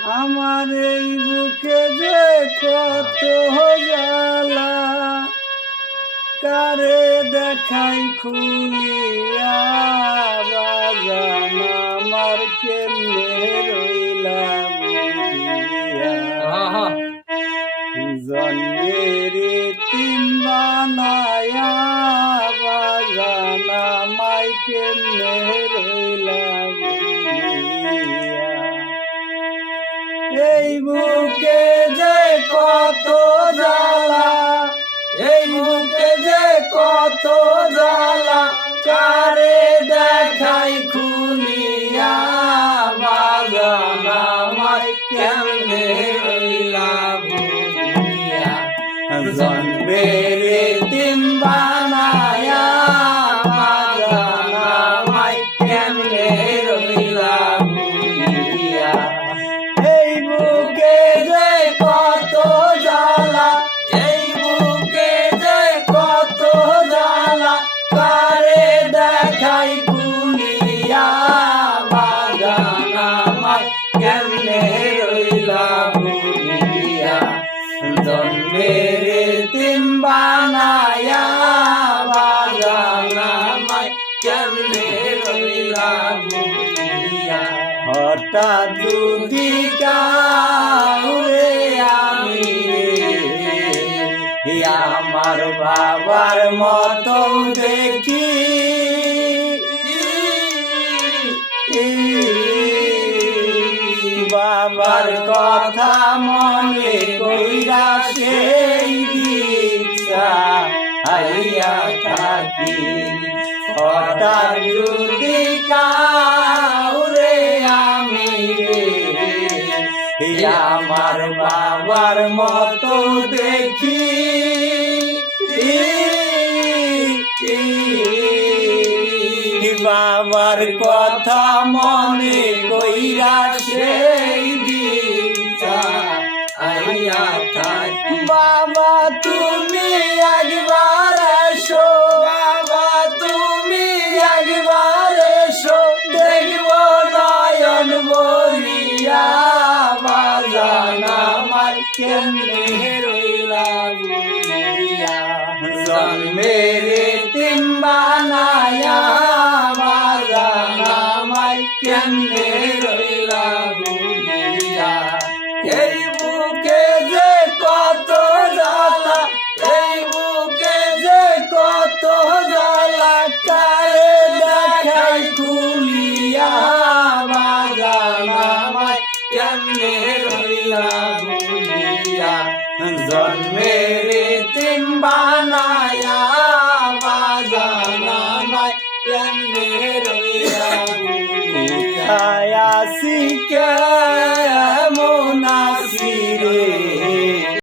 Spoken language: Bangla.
আমার এই বুকে যে কত জ্বালা, কারে দেখাই খুলিয়া বাজান আমার কেমনে রইলাম জন্মের তিন বানায়া বাজান আমায় কেমনে রইলাম এই বুকে যে কত জ্বালা, এই বুকে যে কত জ্বালা, কারে দেখাই খুলিয়া বাজান আমায় কেমনে রইলা ভুলিয়া জন্মের তিন বানায়া বাজান আমায় কেমনে রইলা ভুলিয়া এই বুকে যে কত জ্বালা, এই বুকে যে কত জ্বালা, কারে দেখাই খুলিয়া বাজান আমায় কেমনে রইলা ভুলিয়া জন্মের তিন বানায়া বাজান আমায় কেমনে রইলা ভুলিয়া হঠাৎ যদি কাউরে আমি রে আমার বাবার মতো দেখি বাবার কথা মনে কইরা সেই দীক্ষা আইয়া থাকি হঠাৎ যদি কাউরে আমি রে আমার বাবার মতো দেখি বাবার কথা মনে কইরা সেই দীক্ষা আইয়া থাকি বাবা তুমি একবার এসো, বাবা তুমি একবার এসো, দেখব নয়ন ভরিয়া বাজান আমার কেমনে রইলা ভুলিয়া জন্মের তিন বানায়া বাজান আমায় কেমনে রইলা ভুলিয়া এই বুকে যে কত জ্বালা, এই বুকে যে কত জ্বালা, কারে দেখাই খুলিয়া বাজান আমায় কেমনে রইলা ভুলিয়া জন্মের তিন বানায়া বাজান আমায় কেমনে রইলা ভুলিয়া আসি কে